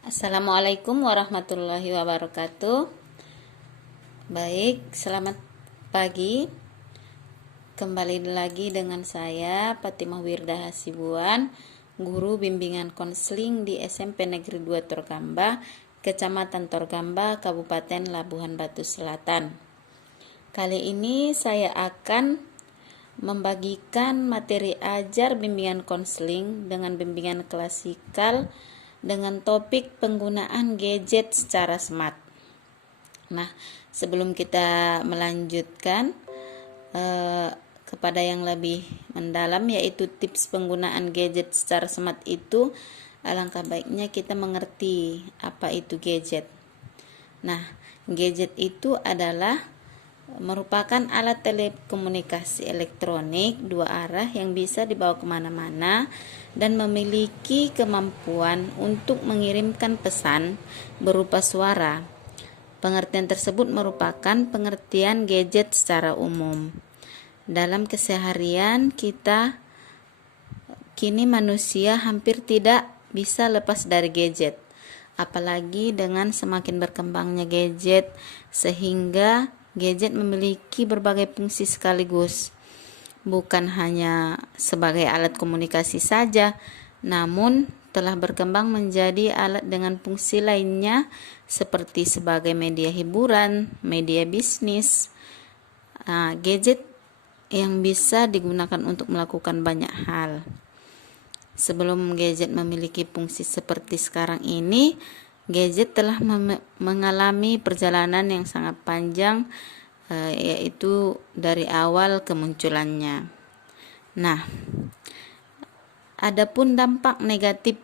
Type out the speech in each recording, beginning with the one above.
Assalamualaikum warahmatullahi wabarakatuh. Baik, selamat pagi. Kembali lagi dengan saya Fatimah Wirda Hasibuan, guru bimbingan konseling di SMP Negeri 2 Torgamba, Kecamatan Torgamba, Kabupaten Labuhan Batu Selatan. Kali ini saya akan membagikan materi ajar bimbingan konseling dengan bimbingan klasikal dengan topik penggunaan gadget secara smart. Nah, sebelum kita melanjutkan kepada yang lebih mendalam, yaitu tips penggunaan gadget secara smart itu, alangkah baiknya kita mengerti apa itu gadget. Nah, gadget itu adalah merupakan alat telekomunikasi elektronik dua arah yang bisa dibawa kemana-mana dan memiliki kemampuan untuk mengirimkan pesan berupa suara. Pengertian tersebut merupakan pengertian gadget secara umum. Dalam keseharian kita, kini manusia hampir tidak bisa lepas dari gadget. Apalagi dengan semakin berkembangnya gadget, sehingga gadget memiliki berbagai fungsi sekaligus, bukan hanya sebagai alat komunikasi saja, namun telah berkembang menjadi alat dengan fungsi lainnya seperti sebagai media hiburan, media bisnis. Gadget yang bisa digunakan untuk melakukan banyak hal. Sebelum gadget memiliki fungsi seperti sekarang ini, gadget telah mengalami perjalanan yang sangat panjang, yaitu dari awal kemunculannya. Nah, adapun dampak negatif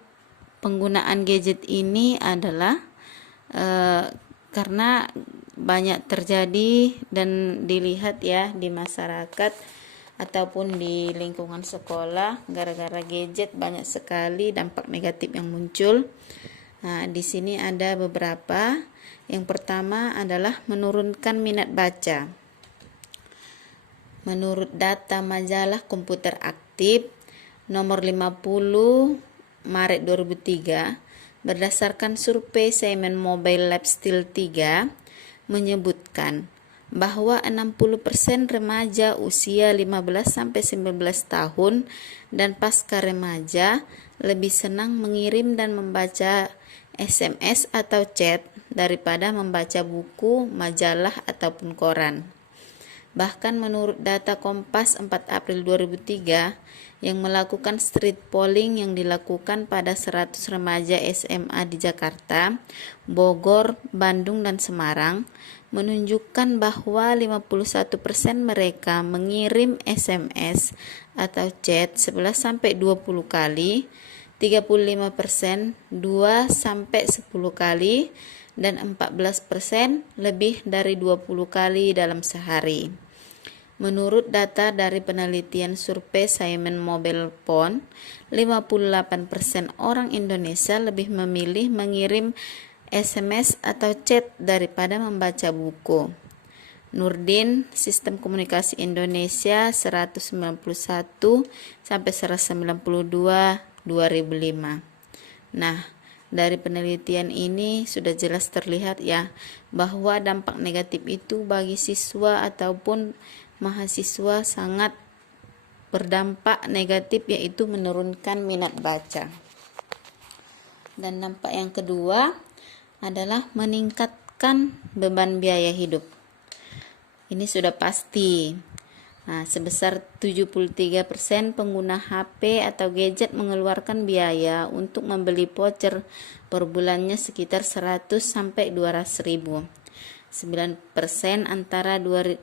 penggunaan gadget ini adalah karena banyak terjadi dan dilihat ya di masyarakat ataupun di lingkungan sekolah, gara-gara gadget banyak sekali dampak negatif yang muncul. Nah, di sini ada beberapa. Yang pertama adalah menurunkan minat baca. Menurut data majalah Komputer Aktif nomor 50 Maret 2003, berdasarkan survei Simon Mobile Lifestyle 3 menyebutkan bahwa 60% remaja usia 15-19 tahun dan pasca remaja lebih senang mengirim dan membaca SMS atau chat daripada membaca buku, majalah, ataupun koran. Bahkan menurut data Kompas 4 April 2003 yang melakukan street polling yang dilakukan pada 100 remaja SMA di Jakarta, Bogor, Bandung, dan Semarang, menunjukkan bahwa 51% mereka mengirim SMS atau chat 11-20 kali, 35% 2-10 kali, dan 14% lebih dari 20 kali dalam sehari. Menurut data dari penelitian survei Simon Mobile Phone, 58% orang Indonesia lebih memilih mengirim SMS atau chat daripada membaca buku. Nurdin, Sistem Komunikasi Indonesia 191 sampai 192 2005. Nah, dari penelitian ini sudah jelas terlihat ya bahwa dampak negatif itu bagi siswa ataupun mahasiswa sangat berdampak negatif, yaitu menurunkan minat baca. Dan dampak yang kedua adalah meningkatkan beban biaya hidup. Ini sudah pasti. Nah, sebesar 73% pengguna HP atau gadget mengeluarkan biaya untuk membeli voucher per bulannya sekitar 100 sampai 200 ribu. 9% antara 201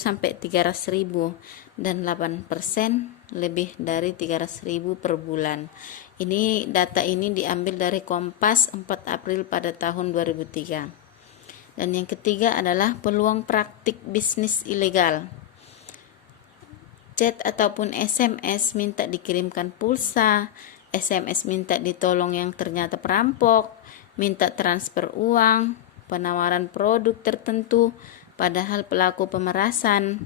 sampai 300 ribu dan 8% lebih dari 300 ribu per bulan. Data ini diambil dari Kompas 4 April pada tahun 2003. Dan yang ketiga adalah peluang praktik bisnis ilegal. Chat ataupun SMS minta dikirimkan pulsa, SMS minta ditolong yang ternyata perampok, minta transfer uang, penawaran produk tertentu padahal pelaku pemerasan,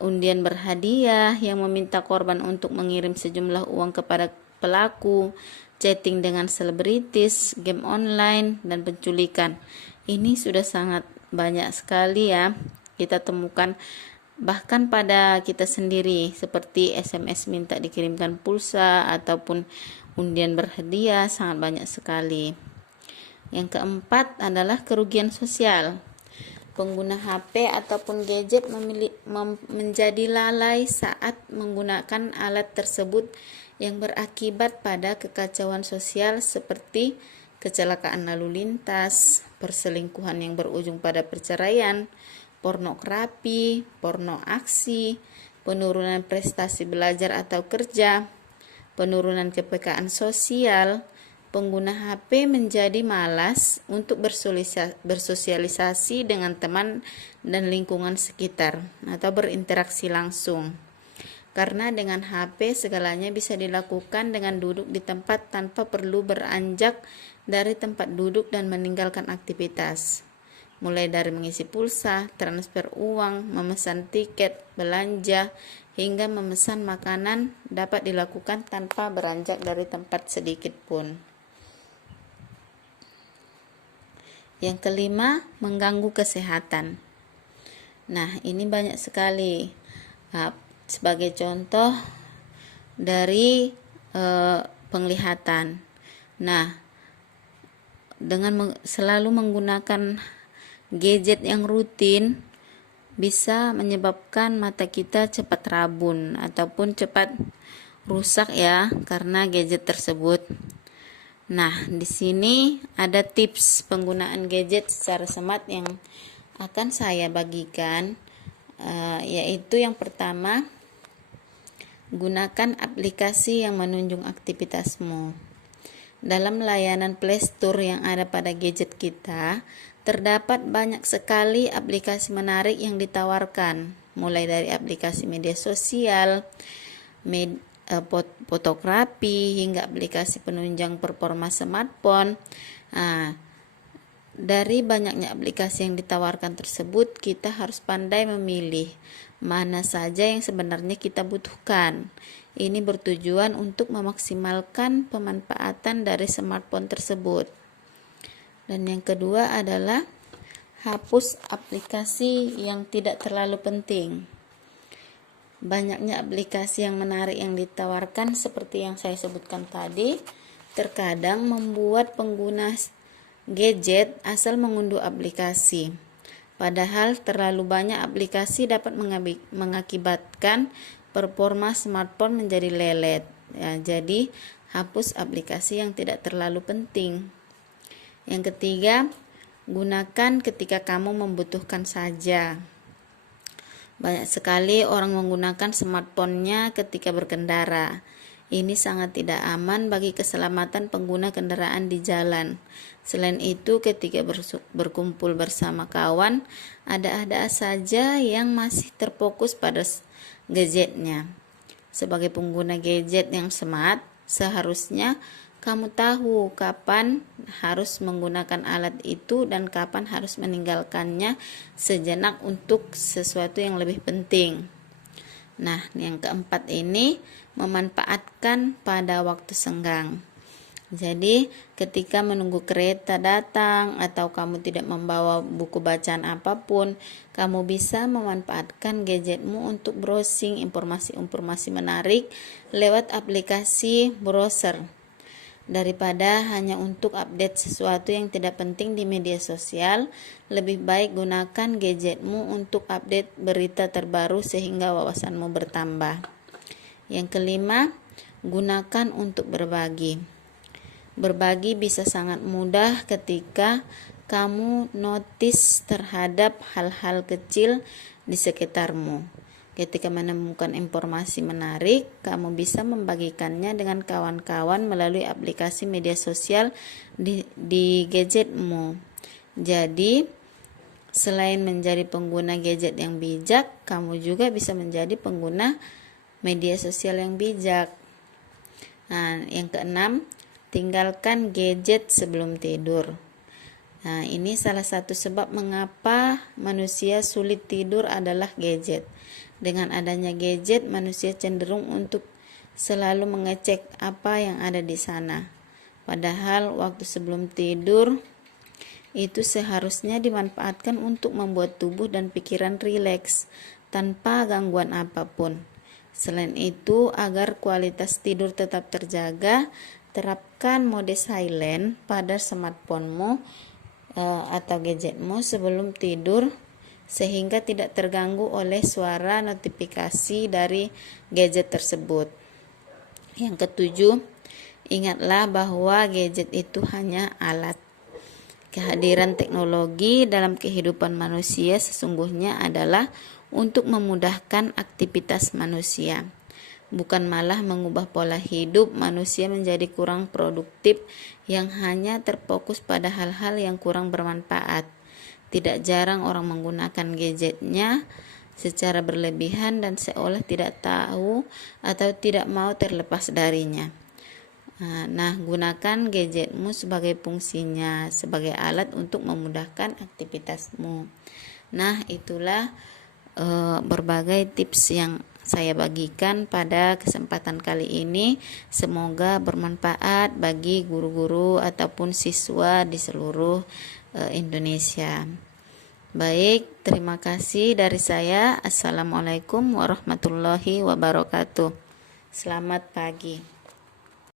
undian berhadiah yang meminta korban untuk mengirim sejumlah uang kepada pelaku, chatting dengan selebritis, game online, dan penculikan. Ini sudah sangat banyak sekali ya kita temukan, bahkan pada kita sendiri, seperti SMS minta dikirimkan pulsa ataupun undian berhadiah, sangat banyak sekali. Yang keempat adalah kerugian sosial. Pengguna HP ataupun gadget menjadi lalai saat menggunakan alat tersebut, yang berakibat pada kekacauan sosial seperti kecelakaan lalu lintas, perselingkuhan yang berujung pada perceraian, pornografi, porno aksi, penurunan prestasi belajar atau kerja, penurunan kepekaan sosial. Pengguna HP menjadi malas untuk bersosialisasi dengan teman dan lingkungan sekitar atau berinteraksi langsung. Karena dengan HP segalanya bisa dilakukan dengan duduk di tempat tanpa perlu beranjak dari tempat duduk dan meninggalkan aktivitas. Mulai dari mengisi pulsa, transfer uang, memesan tiket, belanja, hingga memesan makanan dapat dilakukan tanpa beranjak dari tempat sedikit pun. Yang kelima, mengganggu kesehatan. Nah, ini banyak sekali. Sebagai contoh dari penglihatan. Nah, dengan selalu menggunakan gadget yang rutin bisa menyebabkan mata kita cepat rabun ataupun cepat rusak ya karena gadget tersebut. Nah, di sini ada tips penggunaan gadget secara smart yang akan saya bagikan, yaitu yang pertama, gunakan aplikasi yang menunjang aktivitasmu. Dalam layanan Play Store yang ada pada gadget kita, terdapat banyak sekali aplikasi menarik yang ditawarkan, mulai dari aplikasi media sosial, fotografi, hingga aplikasi penunjang performa smartphone. Dari banyaknya aplikasi yang ditawarkan tersebut, kita harus pandai memilih mana saja yang sebenarnya kita butuhkan. Ini bertujuan untuk memaksimalkan pemanfaatan dari smartphone tersebut. Dan yang kedua adalah hapus aplikasi yang tidak terlalu penting. Banyaknya aplikasi yang menarik yang ditawarkan seperti yang saya sebutkan tadi, terkadang membuat pengguna gadget asal mengunduh aplikasi. Padahal terlalu banyak aplikasi dapat mengakibatkan performa smartphone menjadi lelet. Ya, jadi hapus aplikasi yang tidak terlalu penting. Yang ketiga, gunakan ketika kamu membutuhkan saja. Banyak sekali orang menggunakan smartphone-nya ketika berkendara. Ini sangat tidak aman bagi keselamatan pengguna kendaraan di jalan. Selain itu, ketika berkumpul bersama kawan, ada-ada saja yang masih terfokus pada gadgetnya. Sebagai pengguna gadget yang smart, seharusnya kamu tahu kapan harus menggunakan alat itu dan kapan harus meninggalkannya sejenak untuk sesuatu yang lebih penting. Nah, yang keempat ini memanfaatkan pada waktu senggang. Jadi, ketika menunggu kereta datang atau kamu tidak membawa buku bacaan apapun, kamu bisa memanfaatkan gadgetmu untuk browsing informasi-informasi menarik lewat aplikasi browser. Daripada hanya untuk update sesuatu yang tidak penting di media sosial, lebih baik gunakan gadgetmu untuk update berita terbaru sehingga wawasanmu bertambah. Yang kelima, gunakan untuk berbagi. Berbagi bisa sangat mudah ketika kamu notice terhadap hal-hal kecil di sekitarmu. Ketika menemukan informasi menarik, kamu bisa membagikannya dengan kawan-kawan melalui aplikasi media sosial di gadgetmu. Jadi, selain menjadi pengguna gadget yang bijak, kamu juga bisa menjadi pengguna media sosial yang bijak. Nah, yang keenam, tinggalkan gadget sebelum tidur. Nah, ini salah satu sebab mengapa manusia sulit tidur adalah gadget. Dengan adanya gadget, manusia cenderung untuk selalu mengecek apa yang ada di sana. Padahal waktu sebelum tidur itu seharusnya dimanfaatkan untuk membuat tubuh dan pikiran rileks tanpa gangguan apapun. Selain itu, agar kualitas tidur tetap terjaga, terapkan mode silent pada smartphone-mu atau gadgetmu sebelum tidur sehingga tidak terganggu oleh suara notifikasi dari gadget tersebut. Yang ketujuh, ingatlah bahwa gadget itu hanya alat. Kehadiran teknologi dalam kehidupan manusia sesungguhnya adalah untuk memudahkan aktivitas manusia, bukan malah mengubah pola hidup manusia menjadi kurang produktif yang hanya terfokus pada hal-hal yang kurang bermanfaat. Tidak jarang orang menggunakan gadgetnya secara berlebihan dan seolah tidak tahu atau tidak mau terlepas darinya. Nah, gunakan gadgetmu sebagai fungsinya, sebagai alat untuk memudahkan aktivitasmu. Nah, itulah berbagai tips yang saya bagikan pada kesempatan kali ini. Semoga bermanfaat bagi guru-guru ataupun siswa di seluruh Indonesia. Baik, terima kasih dari saya. Assalamualaikum warahmatullahi wabarakatuh. Selamat pagi.